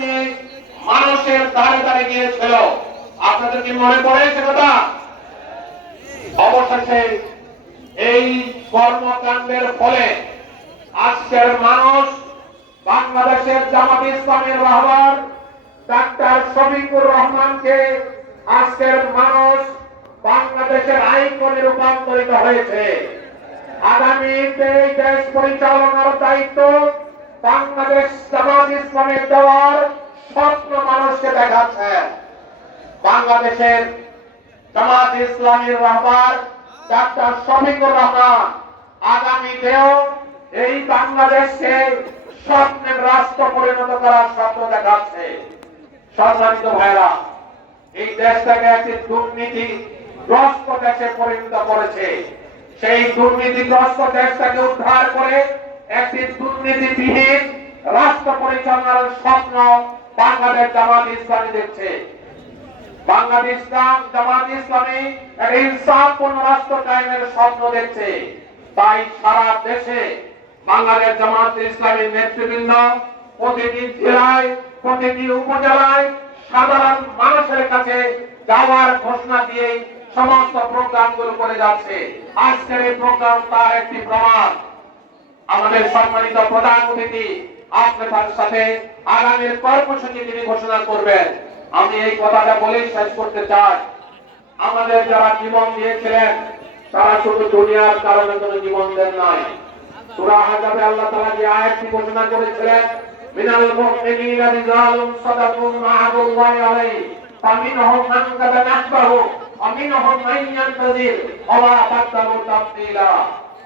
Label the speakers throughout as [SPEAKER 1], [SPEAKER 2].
[SPEAKER 1] নিয়ে মানুষের দ্বারে দ্বারে গিয়েছিল। আপনাদের কি মনে পড়ে কথা? অবশেষে এই কর্মকাণ্ডের ফলে আজকের মানুষ বাংলাদেশের জামাত ইসলামের রাহবার ডাক্তার শফিকুর রহমানকে আজকের মানুষ বাংলাদেশের আইকনে রূপান্তরিত হয়েছে। আগামীতে দেশ পরিচালনার দায়িত্ব বাংলাদেশ জামাত ইসলামের দেওয়ার স্বপ্ন মানুষকে দেখাচ্ছেন বাংলাদেশের জামাত ইসলামীর রহমান ডাক্তার শফিকুর রহমান আগামীতেও এই বাংলাদেশকে স্বপ্নের রাষ্ট্র পরিণত করার স্বপ্ন দেখাচ্ছে। সম্মানিত ভাইরা এই দেশটাকে একটি দুর্নীতি গ্রস্ত দেশে পরিণত করেছে। সেই দুর্নীতিগ্রস্ত দেশটাকে উদ্ধার করে একটি দুর্নীতিবিহীন রাষ্ট্র পরিচালনার স্বপ্ন বাংলাদেশ জামাত ইসলামী দেখছে। বাংলাদেশ ইসলাম, জামাত ইসলামী একটা ইনসাফপূর্ণ রাষ্ট্র কায়েমের স্বপ্ন দেখছে। তাই সারা দেশে বাংলাদেশ জামাত ইসলামীর নেতৃবৃন্দ জেলায় উপজেলায় সাধারণ মানুষের কাছে যাওয়ার ঘোষণা দিয়ে সমস্ত প্রোগ্রামগুলো করে যাচ্ছে। আজকের এই প্রোগ্রাম তার একটি প্রমাণ। আমাদের সম্মানিত প্রধান অতিথি আপনার সাথে আগামীর কর্মসূচি তিনি ঘোষণা করবেন। আমি এই কথাটা বলেই শেষ করতে চাই। আমাদের যারা জীবন দিয়েছিলেন, তারা শুধু দুনিয়ার কারণে কোনো জীবন দেন নাই। সূরা হাজাবে আল্লাহ তাআলা যে আয়াতটি ঘোষণা করেছিলেন, মিনাল মুমিনিনা রিজালুন সাদাকু মা আলাইহি, ফামিনহুম মান কাদা নাহবাহু ওয়ামিনহুম মান ইয়ানতাজির ওয়া মা বাদদালু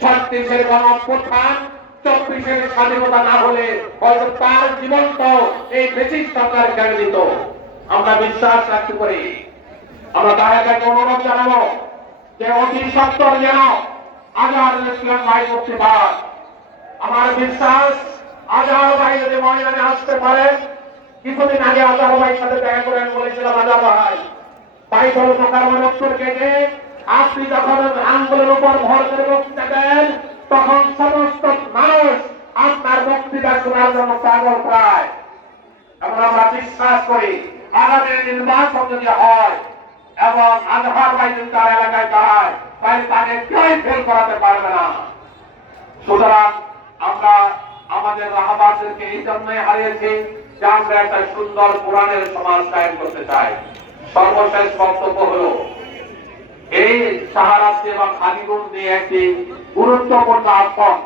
[SPEAKER 1] ছত্রিশের গণঅভ্যুত্থান, চব্বিশের স্বাধীনতা না হলে হয়তো তার জীবনটা এই ব্রিটিশ সরকার কেড়ে নিত আমরা বিশ্বাস রাখতে পারি। আমরা তাদেরকে অনুরোধ জানাব যে অতি সত্তর যেন আজহারুল ইসলাম ভাই মুক্তি পান আমার বিশ্বাস আজহার ভাই যদি ময়দানে আসতে পারেন কিছুদিন আগে আজহার ভাইয়ের সাথে দেখা করেন বলেছিলাম আজহার ভাই বাইবেল মোকারমের উত্তর কেটে আপনি যখন আঙ্গুলের উপর ভর করে বক্তৃতা দেন, তখন সমস্ত মানুষ আপনার বক্তৃতা শোনার জন্য পাগল প্রায় এবং আমরা বিশ্বাস করি, আগামী নির্বাচন যদি হয়, এবং আধার যদি তার এলাকায় দাঁড়ায় তাই তাকে কেউই ফেল করাতে পারবে না। সুতরাং আমরা আমাদের রাহাবাসদেরকে এই জন্যই হারিয়েছি যে আমরা একটা সুন্দর কোরআনের সমাজ কায়েম করতে চাই। সর্বশেষ বক্তব্য হলো সাহারাতে বা হাবিগঞ্জ নিয়ে একটি গুরুত্বপূর্ণ আসন